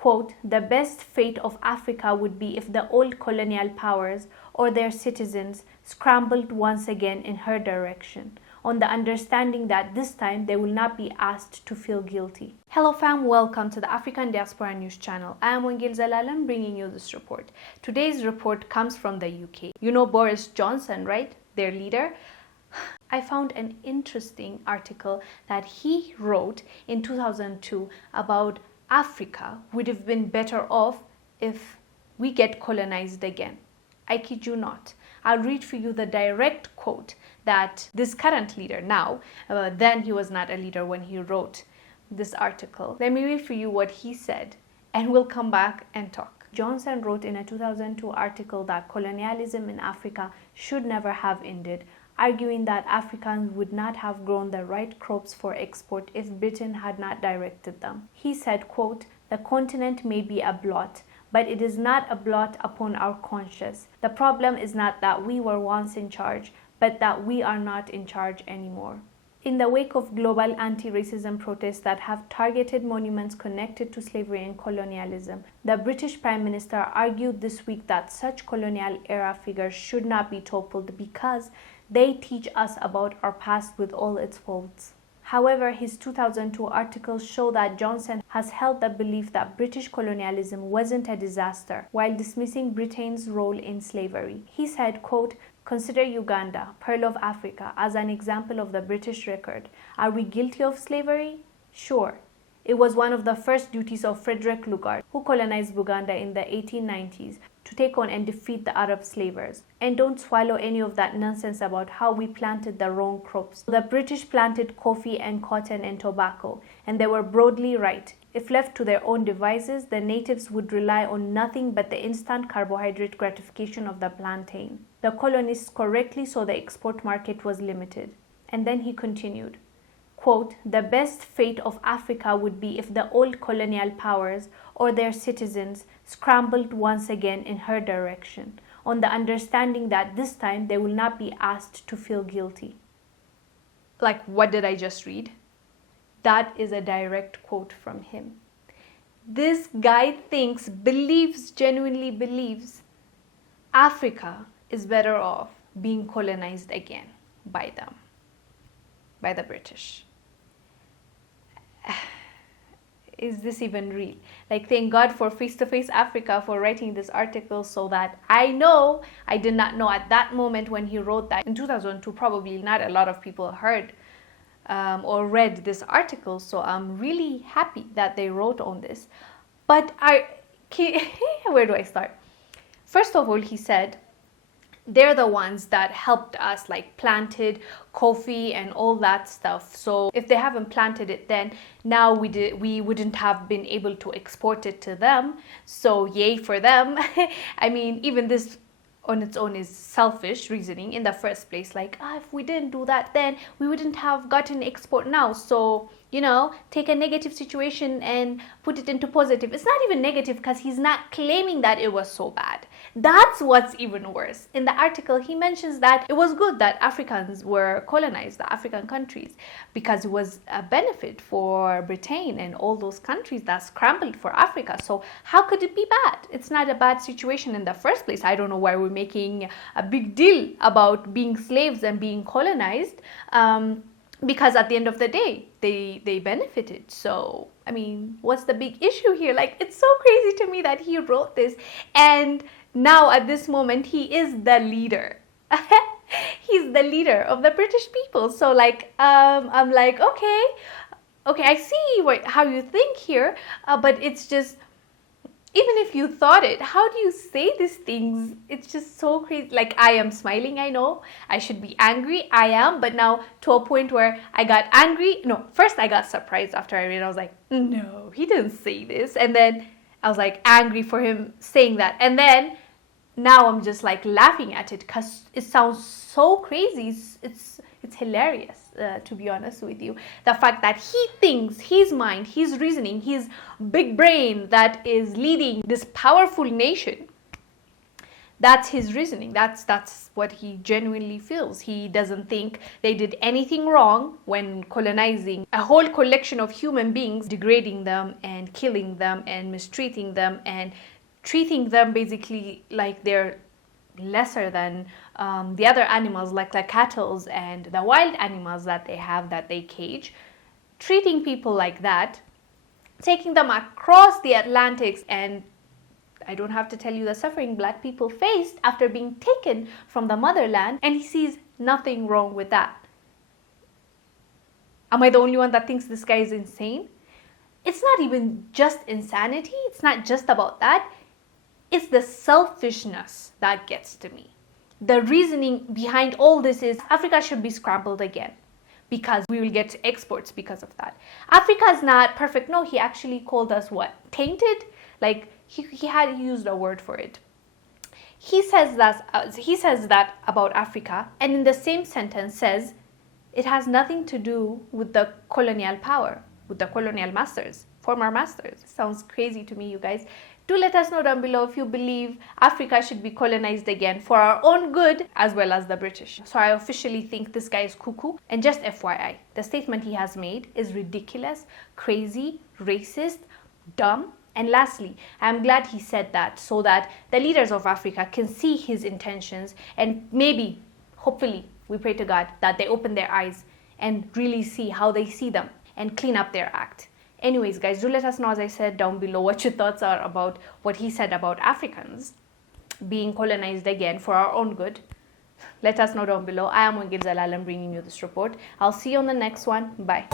quote, "The best fate of Africa would be if the old colonial powers or their citizens scrambled once again in her direction, on the understanding that this time they will not be asked to feel guilty." Hello fam, welcome to the African Diaspora News channel. I am Wongel Zelalem bringing you this report. Today's report comes from the UK. You know Boris Johnson, right? Their leader. I found an interesting article that he wrote in 2002 about Africa would have been better off if we get colonized again. I kid you not. I'll read for you the direct quote that this current leader now, then he was not a leader when he wrote this article. Let me read for you what he said and we'll come back and talk. Johnson wrote in a 2002 article that colonialism in Africa should never have ended, arguing that Africans would not have grown the right crops for export if Britain had not directed them. He said, quote, "The continent may be a blot, but it is not a blot upon our conscience. The problem is not that we were once in charge, but that we are not in charge anymore." In the wake of global anti-racism protests that have targeted monuments connected to slavery and colonialism, the British Prime Minister argued this week that such colonial-era figures should not be toppled because they teach us about our past with all its faults. However, his 2002 articles show that Johnson has held the belief that British colonialism wasn't a disaster, while dismissing Britain's role in slavery. He said, quote, "Consider Uganda, Pearl of Africa, as an example of the British record. Are we guilty of slavery? Sure. It was one of the first duties of Frederick Lugard, who colonized Uganda in the 1890s, to take on and defeat the Arab slavers. And don't swallow any of that nonsense about how we planted the wrong crops. The British planted coffee and cotton and tobacco, and they were broadly right. If left to their own devices, the natives would rely on nothing but the instant carbohydrate gratification of the plantain. The colonists correctly saw the export market was limited." And then he continued, quote, "The best fate of Africa would be if the old colonial powers or their citizens scrambled once again in her direction, on the understanding that this time they will not be asked to feel guilty." Like, what did I just read? That is a direct quote from him. This guy genuinely believes Africa is better off being colonized again by them, by the British. Is this even real? Like, thank God for Face-to-Face Africa for writing this article so that I did not know at that moment when he wrote that. In 2002, probably not a lot of people heard or read this article, so I'm really happy that they wrote on this. But where do I start? First of all, he said, they're the ones that helped us, like planted coffee and all that stuff. So if they haven't planted it then, now we wouldn't have been able to export it to them. So yay for them. I mean, even this on its own is selfish reasoning in the first place. Like, if we didn't do that then, we wouldn't have gotten export now. So, you know, take a negative situation and put it into positive. It's not even negative because he's not claiming that it was so bad. That's what's even worse. In the article, he mentions that it was good that Africans were colonized, the African countries, because it was a benefit for Britain and all those countries that scrambled for Africa. So how could it be bad? It's not a bad situation in the first place. I don't know why we're making a big deal about being slaves and being colonized. Because at the end of the day, they benefited. So, I mean, what's the big issue here? Like, it's so crazy to me that he wrote this. And now at this moment, he is the leader. He's the leader of the British people. So, like, I'm like, okay, I see how you think here. But it's just, even if you thought it, how do you say these things? It's just so crazy. Like, I am smiling, I know. I should be angry, I am. But now to a point where I got angry. No, first I got surprised after I read it. I was like, no, he didn't say this. And then I was like angry for him saying that. And then now I'm just like laughing at it because it sounds so crazy. It's hilarious, to be honest with you. The fact that he thinks, his mind, his reasoning, his big brain that is leading this powerful nation, That's his reasoning. That's what he genuinely feels. He doesn't think they did anything wrong when colonizing a whole collection of human beings, degrading them and killing them and mistreating them and treating them basically like they're lesser than the other animals, like the cattle and the wild animals that they have, that they cage. Treating people like that, taking them across the Atlantic, and I don't have to tell you the suffering black people faced after being taken from the motherland, and he sees nothing wrong with that. Am I the only one that thinks this guy is insane? It's not even just insanity. It's not just about that. It's the selfishness that gets to me. The reasoning behind all this is Africa should be scrambled again because we will get exports because of that. Africa is not perfect. No, he actually called us what? Tainted? Like, he had used a word for it. He says that about Africa, and in the same sentence says it has nothing to do with the colonial power, with the colonial masters, former masters. Sounds crazy to me, you guys. Do let us know down below if you believe Africa should be colonized again for our own good as well as the British. So I officially think this guy is cuckoo. And just FYI, the statement he has made is ridiculous, crazy, racist, dumb. And lastly, I'm glad he said that so that the leaders of Africa can see his intentions, and maybe, hopefully, we pray to God that they open their eyes and really see how they see them and clean up their act. Anyways, guys, do let us know, as I said, down below what your thoughts are about what he said about Africans being colonized again for our own good. Let us know down below. I am Wongel Zelalem bringing you this report. I'll see you on the next one. Bye.